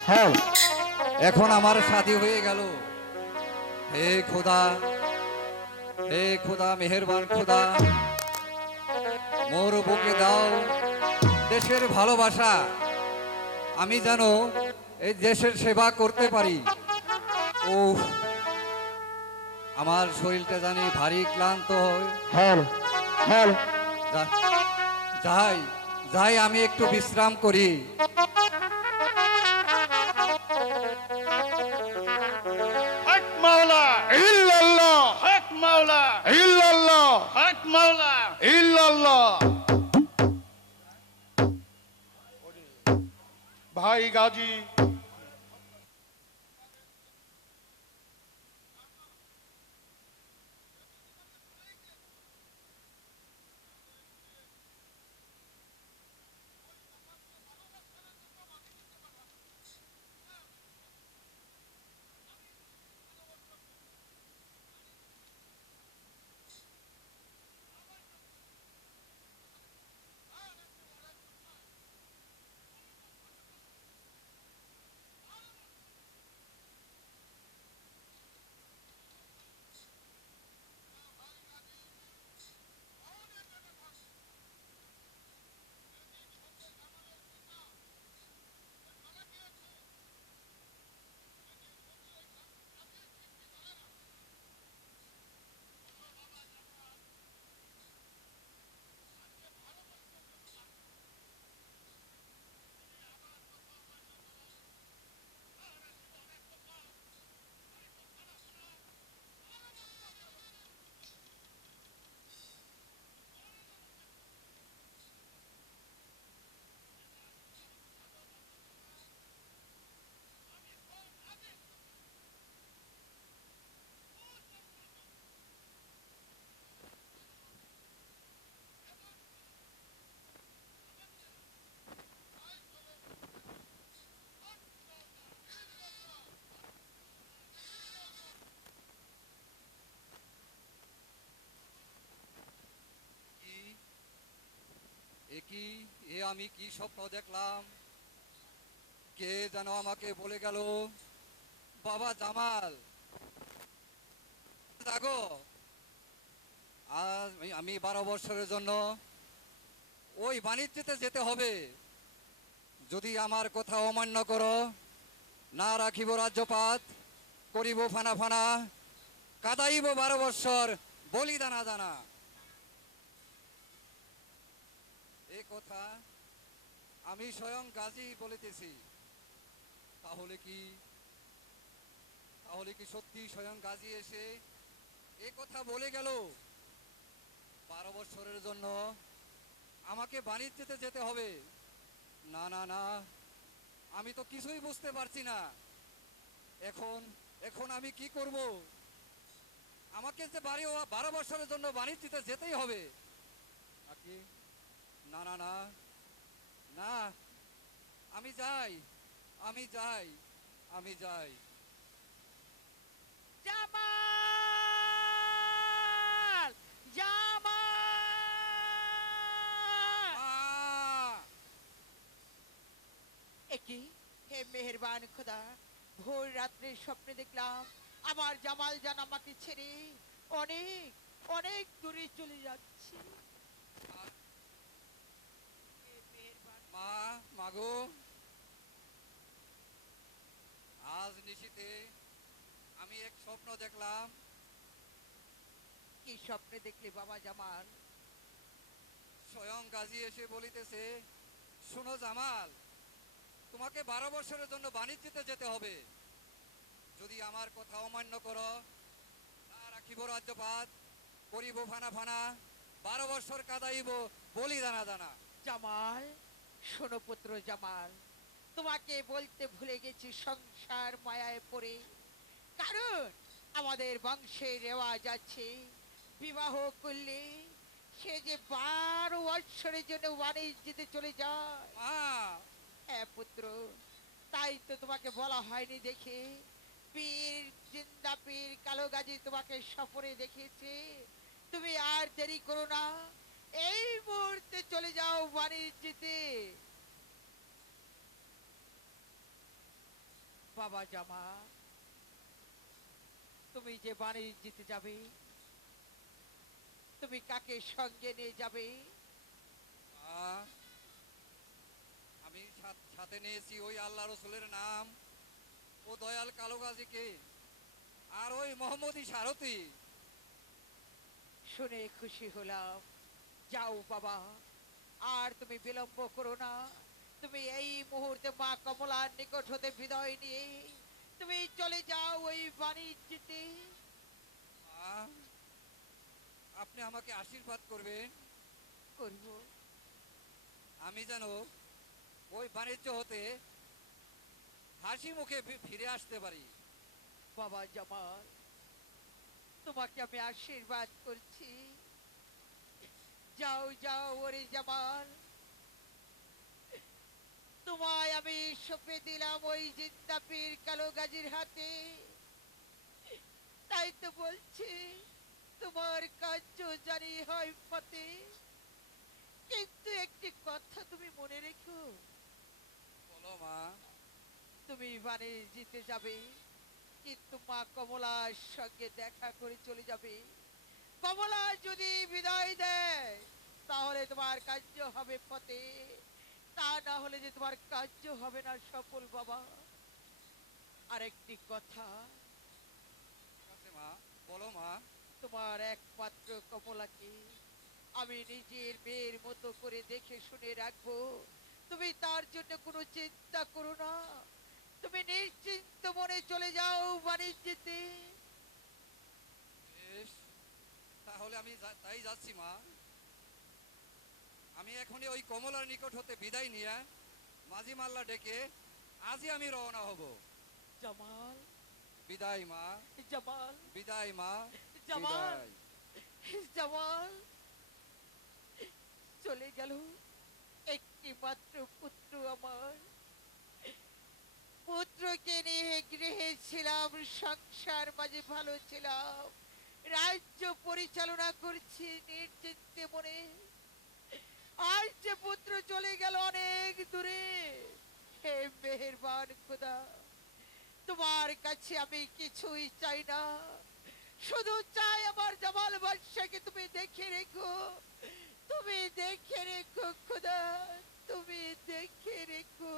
হ্যাঁ এখন আমার শাদী হয়ে গেল। হে খোদা হে খোদা মেহেরবান খোদা মোর বুকে দাও দেশের ভালোবাসা। আমি যেন এই দেশের সেবা করতে পারি। ও আমার শরীরটা জানি ভারী ক্লান্ত হয়। হ্যাঁ হ্যাঁ। যাই যাই আমি একটু বিশ্রাম করি। মাওলা। ভাই গাজী কি এ কি এ আমি কি স্বপ্ন দেখলাম? কে যেন আমাকে বলে গেল, বাবা জামাল দেখো আজ আমি- বারো বছরের জন্য ওই বাণিজ্যতে যেতে হবে। যদি আমার কথা অমান্য করো, না রাখিব রাজ্যপাত, করিব ফানা ফানা, কাদাইব বারো বৎসর বলি দানা দানা। এ কথা আমি স্বয়ং গাজী বলিতেছি। তাহলে কি তাহলে কি সত্যি স্বয়ং গাজী এসে এ কথা বলে গেল? বারো বছরের জন্য আমাকে বাণিজ্যতে যেতে হবে। না না না, আমি তো কিছুই বুঝতে পারছি না। এখন এখন আমি কি করব? আমাকে যে বাড়ি বারো বছরের জন্য বাণিজ্যতে যেতেই হবে। নাকি? না না না না আমি যাই আমি যাই আমি যাই। জামাল! জামাল! মা! একি হে মেহেরবান খোদা ভোর রাত্রে স্বপ্নে দেখলাম আমার জামাল জান আমাকে ছেড়ে অনেক অনেক দূরে চলে যাচ্ছে হে মেহেরবান মা মাগো। আজ নিশিতে আমি এক স্বপ্ন দেখলাম। কি স্বপ্নে দেখলে বাবা জামাল? স্বয়ং গাজী এসে বলিতেছে শোনো জামাল তোমাকে বারো বছরের জন্য বাণিজ্যতে যেতে হবে। যদি আমার কথা অমান্য করো না রাখিব রাজ্যপাত করিব ফানা ফানা বারো বছর কাদাইব বলি দানা দানা। জামাল? শোনো পুত্র জামাল তোমাকে বলতে ভুলে গেছি সংসার মায়ায় পড়ে। কারণ আমাদের বংশের রেওয়াজ আছে বিবাহ করলে সে যে বারো বৎসরের জন্য বাণিজ্যতে চলে যায়। হ্যাঁ পুত্র তাই তো তোমাকে বলা হয়নি দেখে। পীর জিন্দা পীর কালো গাজী তোমাকে সফরে দেখেছে তুমি আর দেরি করো না। এই মুহূর্তে চলে যাও বাণিজ্যতে। বাবা জামা তুমি যে বাণিজ্যতে যাবে তুমি কাকে সঙ্গে নিয়ে যাবে? আমি সাথ- সাথে নিয়েছি ওই আল্লাহ রসুলের নাম ও দয়াল কালো গাজীকে আর ওই মোহাম্মদী সারথী। শুনে খুশি হলাম। যাও বাবা। আর তুমি বিলম্ব করো না। তুমি এই মুহূর্তে মা কমলার নিকট হতে বিদায় নিয়ে তুমি চলে যাও ওই বাণিজ্যতে আপনি আমাকে আশীর্বাদ করবেন। করব। আমি যেন ওই বাণিজ্য হতে হাসি মুখে ফিরে আসতে পারি। বাবা জামাল তোমাকে আমি আশীর্বাদ করছি। যাও যাও ওরে জামাল তোমায় আমি সঁপে দিলাম ওই জিন্দা পীর কালো গাজীর হাতে। তাই তো বলছি তোমার কার্য জানি হয় পথে। কিন্তু একটি কথা তুমি মনে রেখো। বলো মা। তুমি মানে জিতে যাবে কিন্তু মা কমলার সঙ্গে দেখা করে চলে যাবে। কমলা যদি বিদায় দেয় তাহলে তোমার কার্য হবে পথে। তা না হলে যে তোমার কার্য হবে না সফল বাবা। আরেকটি কথা। মা বলো মা। তোমার একমাত্র কমলাকে আমি নিজের মেয়ের মতো করে দেখে শুনে রাখব। তুমি তার জন্য কোনো চিন্তা করো না। তুমি নিশ্চিন্ত মনে চলে যাও বাণিজ্যতে বেশ তাহলে আমি তাই যাচ্ছি মা। আমি এখনই ওই কমলার নিকট হতে বিদায় নিয়ে মাঝি মাল্লা ডেকে আজই আমি রওনা হব। জামাল। বিদায় মা। জামাল। বিদায় মা। জামাল। জামাল। চলে গেল একটি মাত্র পুত্র আমার। পুত্রকে নিয়ে গৃহে ছিলাম সংসার মাঝে ভালো ছিলাম। রাজ্য পরিচালনা করছি নির্চিন্তে মনে। আর যে পুত্র চলে গেল অনেক দূরে, হে মেহেরবান খোদা, তোমার কাছে আমি কিছুই চাই না। শুধু চাই আমার জামাল বাদশাকে তুমি দেখে রেখো, তুমি দেখে রেখো খোদা, তুমি দেখে রেখো।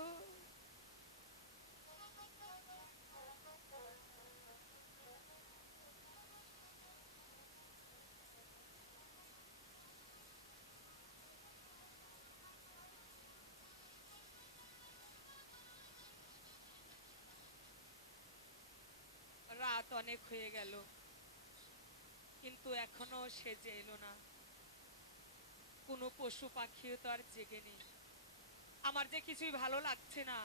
অনেক হয়ে গেল। কিন্তু এখনও সেজে এলো না। কোনো পশু পাখিও তো আর জেগে নেই। আমার যে কিছুই ভালো লাগছে না।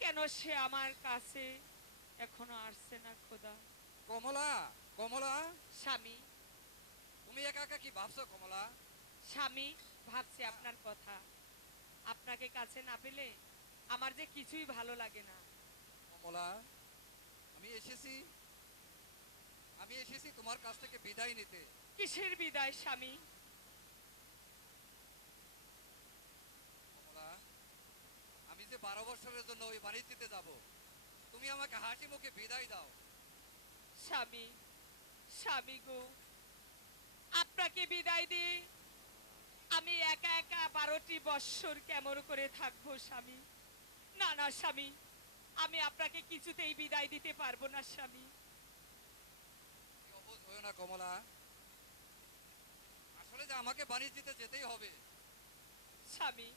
কেন সে আমার কাছে এখনও আসছে না খোদা? কমলা কমলা। স্বামী। তুমি একা একা কি ভাবছ কমলা? স্বামী ভাবছি আপনার কথা। আপনাকে কাছে না পেলে আমার যে কিছুই ভালো লাগে না। কমলা আমি এসেছি আমি এসেছি তোমার কাছ থেকে বিদায় নিতে। কিসের বিদায় স্বামী? আমি যে বারো বছরের জন্য ওই বাণিজ্যতে যাব তুমি আমাকে হাসি মুখে বিদায় দাও। স্বামী স্বামী গো আপনাকে বিদায় দিয়ে আমি একা একা বারোটি বৎসর কেমন করে থাকব স্বামী? না না স্বামী। আমি আপনাকে কিছুতেই বিদায় দিতে পারব না স্বামী। হয়েও না কমলা। আসলে যে আমাকে বাণিজ্যতে যেতেই হবে। স্বামী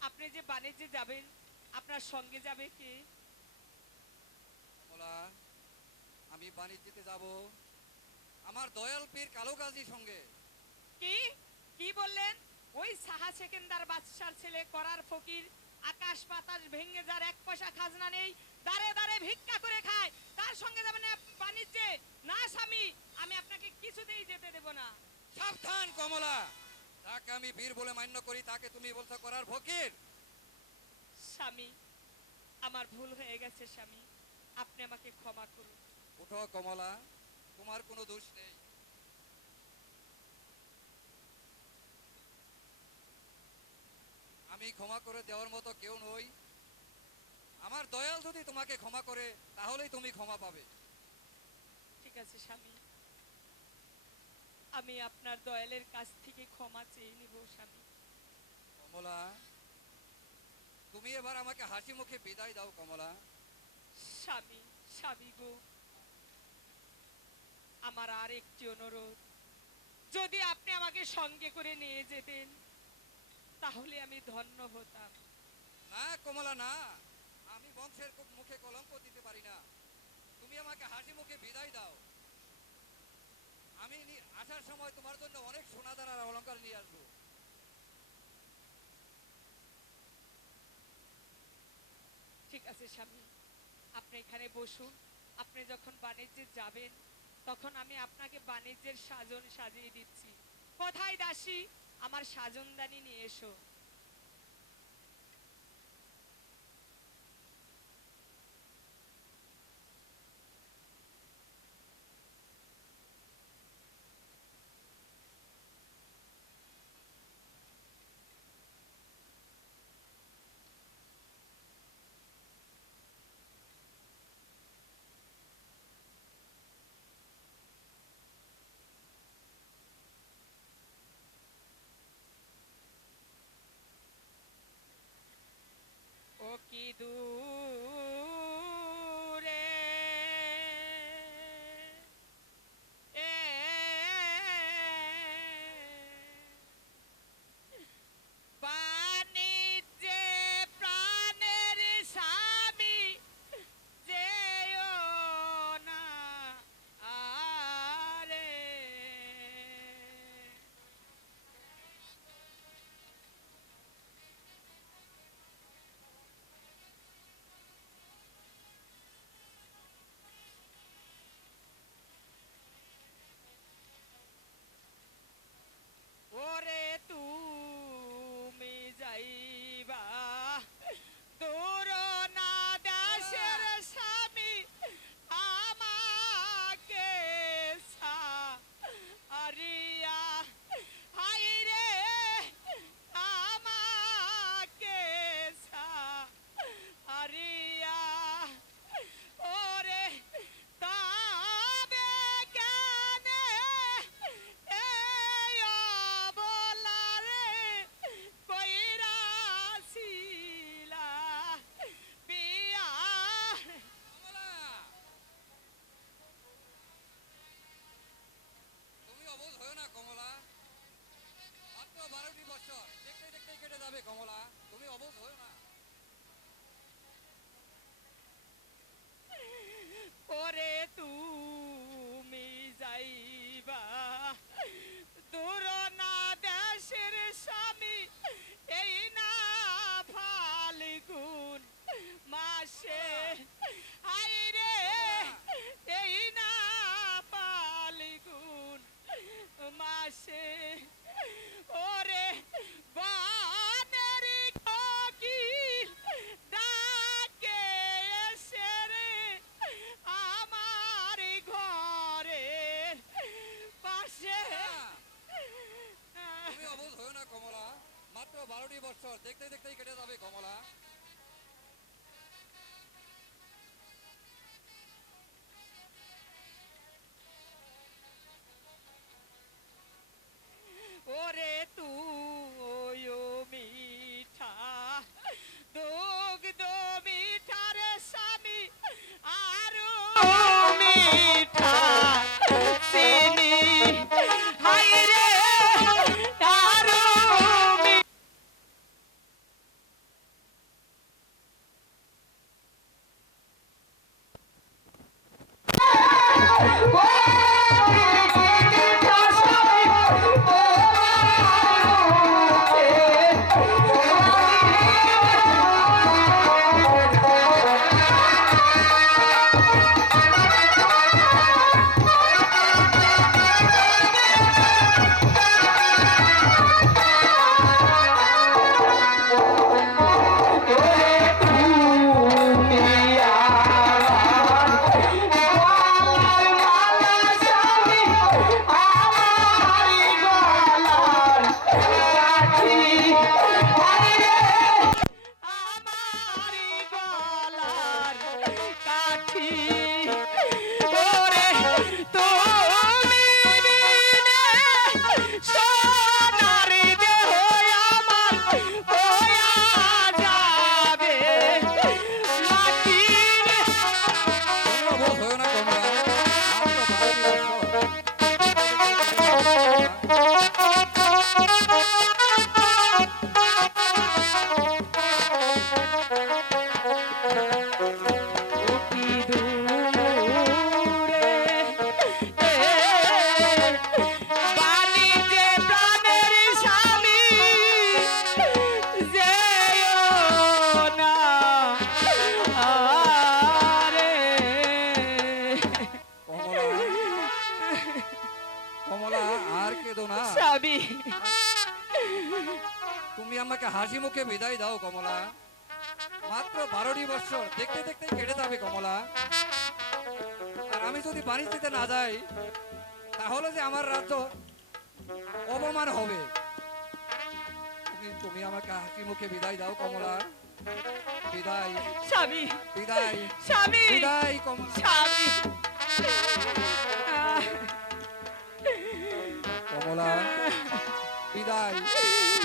আপনি যে বাণিজ্যে যাবেন আপনার সঙ্গে যাবে কে? কমলা আমি বাণিজ্যতে যাব আমার দয়াল পীর কালো গাজীর সঙ্গে। কি? কি বললেন? ওই সাহা সেকেন্দার বাদশার ছেলে করার ফকির আকাশ বাতাস ভেঙে যার এক পয়সা খাজনা নেই দাঁড়ে দাঁড়ে ভিক্ষা করে খায়। তার সঙ্গে যাবেন বাণিজ্যে। না স্বামী আমি আপনাকে কিছুতেই যেতে দেব না। সাবধান কমলা। তাকে আমি বীর বলে মান্য করি তাকে তুমি বলছো করার ফকির। স্বামী আমার ভুল হয়ে গেছে স্বামী। আপনি আমাকে ক্ষমা করুন। উঠো কমলা। তোমার কোনো দোষ নেই। আমি ক্ষমা করে দেওয়ার মতো কেউ নই। আমার দয়াল যদি তোমাকে ক্ষমা করে তাহলেই তুমি ক্ষমা পাবে। ঠিক আছে স্বামী। আমি আপনার দয়ালের কাছ থেকে ক্ষমা চেয়ে নিব স্বামী। কমলা তুমি এবার আমাকে হাসি মুখে বিদায় দাও কমলা। স্বামী স্বামী গো। আমার আর একটি অনুরোধ। যদি আপনি আমাকে সঙ্গে করে নিয়ে যেতেন তাহলে আমি ধন্য হতাম। না কমলা না। আমি বংশের মুখে কলঙ্ক দিতে পারি না। তুমি আমাকে হাসি মুখে বিদায় দাও। আমি আসার সময় তোমার জন্য অনেক সোনা দানার অলংকার নিয়ে আসব। ঠিক আছে স্বামী। আপনি এখানে বসুন। আপনি যখন বাণিজ্যে যাবেন তখন আমি আপনাকে বাণিজ্যের সাজন সাজিয়ে দিচ্ছি। কোথায় দাসী? আমার সাজনদানি নিয়ে এসো। ও ভাবি। তুমি আমাকে হাসি মুখে বিদায় দাও কমলা। মাত্র বারোটি বছর দেখতে দেখতে কেটে যাবে কমলা। আর আমি যদি বাণিজ্যতে না যাই তাহলে যে আমার রাজ্য অপমান হবে। তুমি আমাকে হাসি মুখে বিদায় দাও কমলা। বিদায়। স্বামী। বিদায়। কমলা। কমলা। বিদায়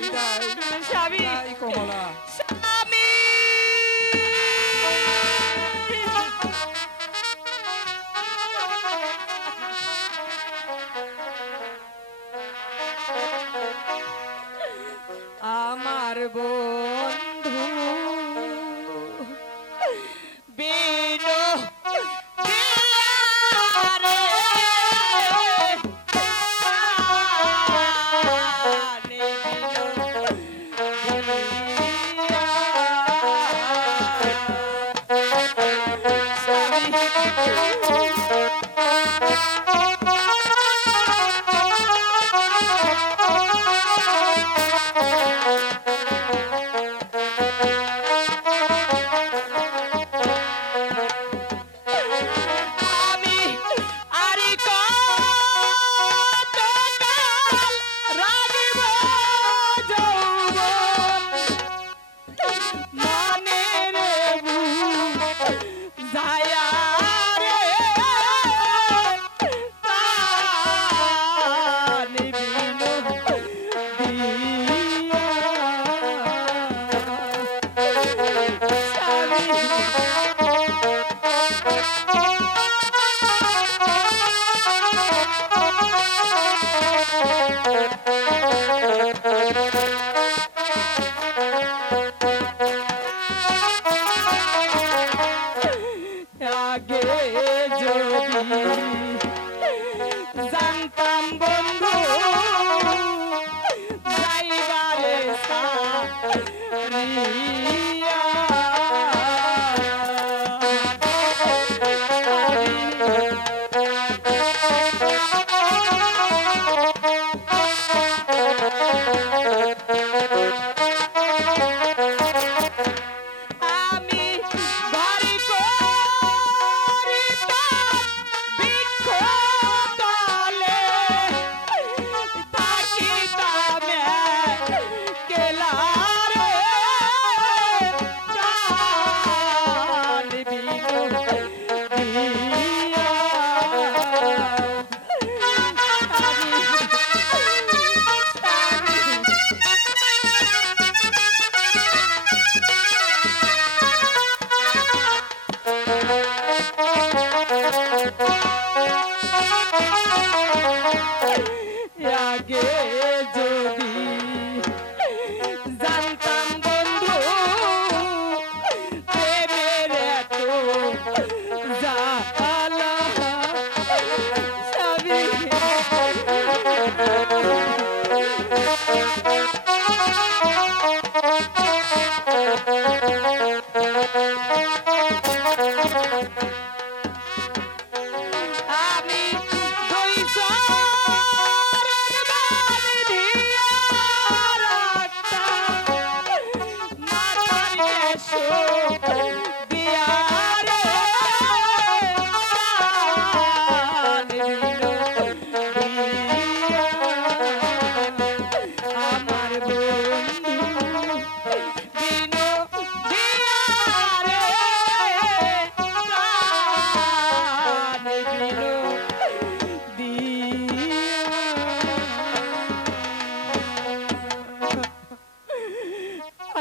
বিদায়। স্বামী। বিদায় কমলা। স্বামী। আমার বন্ধু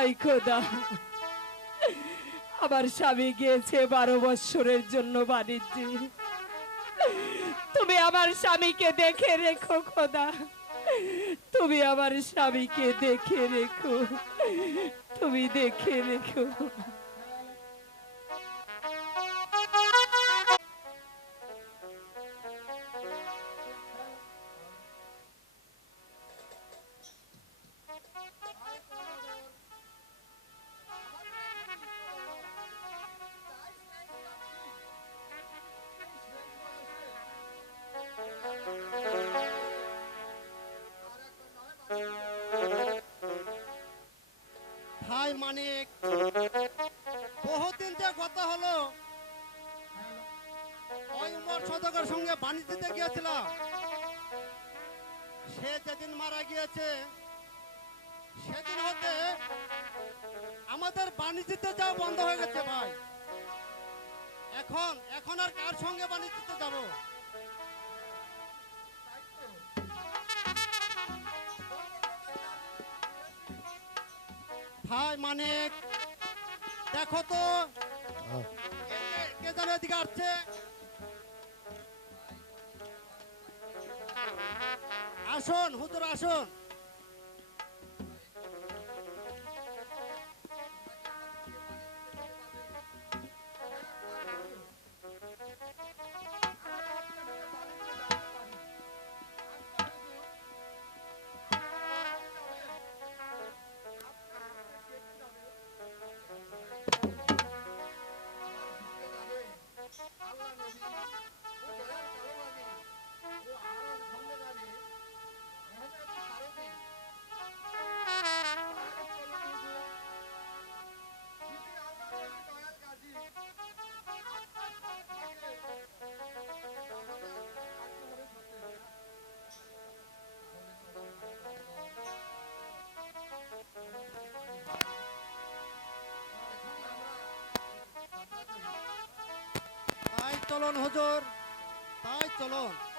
আই খোদা। আমার স্বামী গিয়েছে বারো বৎসরের জন্য বাণিজ্যে। তুমি আমার স্বামীকে দেখে রেখো খোদা। তুমি আমার স্বামীকে দেখে রেখো। তুমি দেখে রেখো। মানিক বহুদিন যে কথা হলো। ওই উমর সদকের সঙ্গে বাণিজ্যতে গিয়েছিলাম সে যেদিন মারা গিয়েছে, সেদিন হতে আমাদের বাণিজ্যতে যাওয়া বন্ধ হয়ে গেছে ভাই। এখন এখন আর কার সঙ্গে বাণিজ্যতে যাব? ভাই মানিক দেখো তো। কে- জানো এদিকে আসছে। আসুন হুজুর আসুন। চলুন হজর তাই চলুন।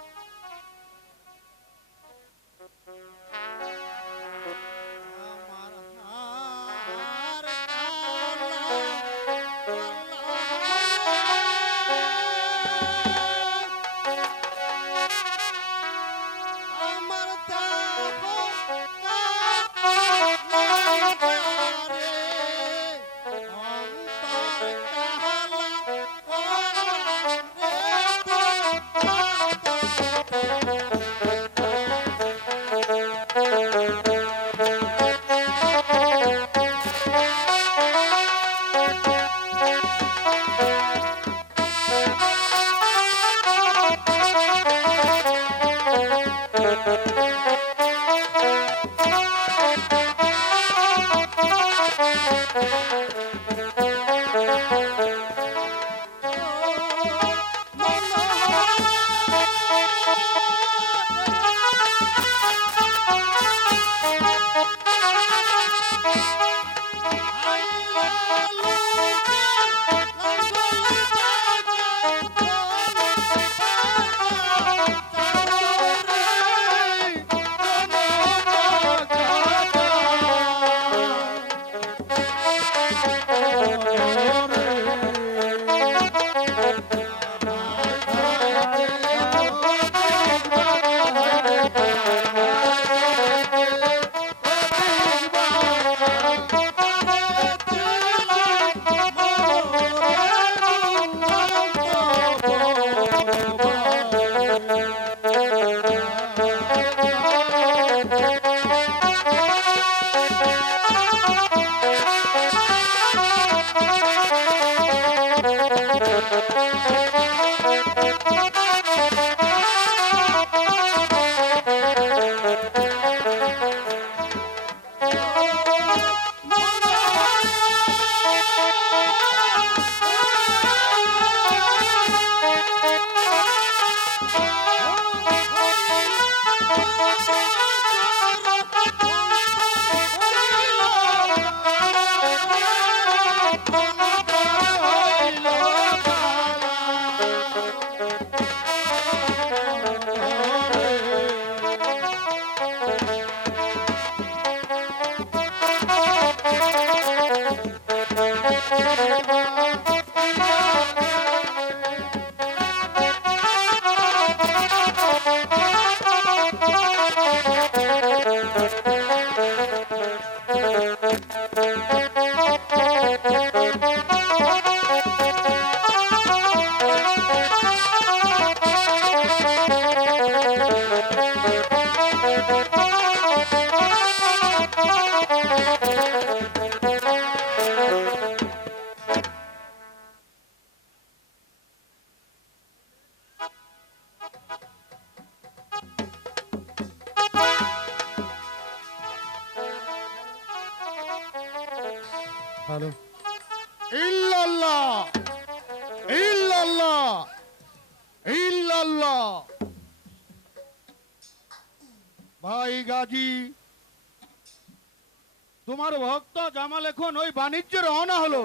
এখন ওই বাণিজ্যে রওনা হলো।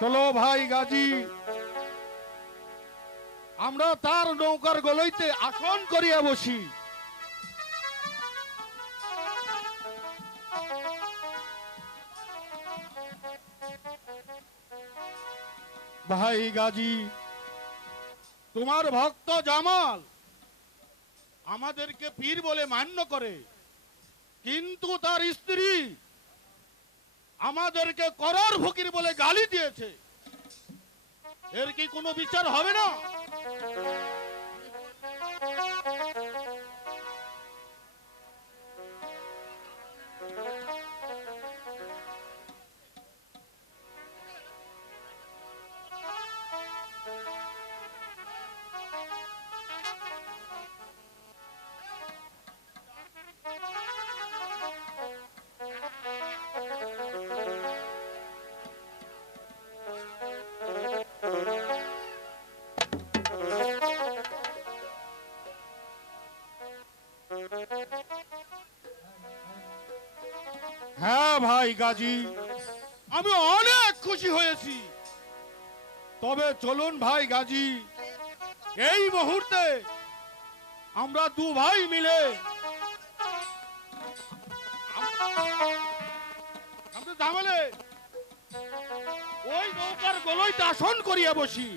চলো ভাই গাজী। আমরা তার নৌকার গলইতে আসন করিয়া বসি। ভাই গাজী, তোমার ভক্ত জামাল আমাদেরকে পীর বলে মান্য করে, কিন্তু তার স্ত্রী আমাদেরকে করর ফকির বলে গালি দিয়েছে। এর কি কোনো বিচার হবে না? ভাই গাজী, আমি অনেক খুশি হয়েছি। তবে চলুন ভাই গাজী, এই মুহূর্তে আমরা দু ভাই মিলে আমরা ওই নৌকার গলইতে আসন করিয়া বসি।